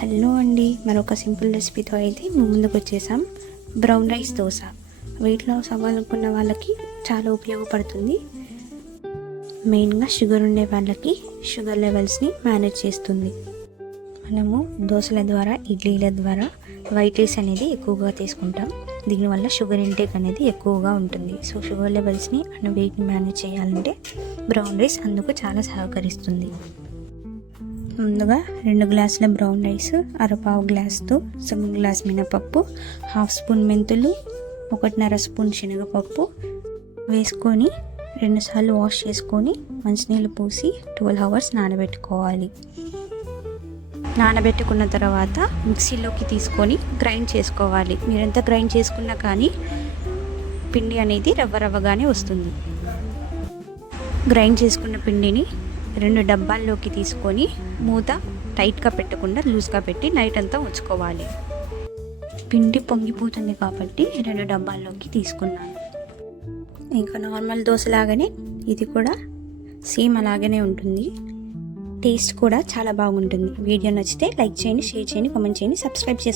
Hello అండి మరొక simple రెసిపీతో అయితే మేము ముందుకు వచ్చేసాం. Brown rice dosa. Weight loss అవ్వాలనుకున్న వాళ్ళకి చాలా ఉపయోగపడుతుంది. మెయిన్గా షుగర్ ఉండే వాళ్ళకి షుగర్ లెవెల్స్ని మేనేజ్ చేస్తుంది. మనము దోశల ద్వారా ఇడ్లీల ద్వారా వైట్ రైస్ అనేది ఎక్కువగా తీసుకుంటాం. దీనివల్ల షుగర్ ఇంటేక్ అనేది ఎక్కువగా ఉంటుంది. సో షుగర్ లెవెల్స్ని అండ్ వెయిట్ని మేనేజ్ చేయాలంటే బ్రౌన్ రైస్ అందుకు చాలా సహకరిస్తుంది. ముందుగా రెండు గ్లాసుల బ్రౌన్ రైస్ అరపావు గ్లాస్తో సగం గ్లాస్ మినపప్పు హాఫ్ స్పూన్ మెంతులు ఒకటిన్నర స్పూన్ శనగపప్పు వేసుకొని రెండుసార్లు వాష్ చేసుకొని మంచినీళ్ళు పోసి ట్వెల్వ్ అవర్స్ నానబెట్టుకోవాలి. నానబెట్టుకున్న తర్వాత మిక్సీలోకి తీసుకొని గ్రైండ్ చేసుకోవాలి. మీరు ఎంత గ్రైండ్ చేసుకున్నా కానీ పిండి అనేది రవ్వ రవ్వగానే వస్తుంది. గ్రైండ్ చేసుకున్న పిండిని రెండు డబ్బాల్లోకి తీసుకొని మూత టైట్గా పెట్టకుండా లూజ్గా పెట్టి నైట్ అంతా ఉంచుకోవాలి. పిండి పొంగిపోతుంది కాబట్టి రెండు డబ్బాల్లోకి తీసుకున్నాను. ఇంకా నార్మల్ దోశలాగానే ఇది కూడా సేమ్ అలాగనే ఉంటుంది. టేస్ట్ కూడా చాలా బాగుంటుంది. వీడియో నచ్చితే లైక్ చేయండి షేర్ చేయండి కామెంట్ చేయండి సబ్స్క్రైబ్ చేసుకోండి.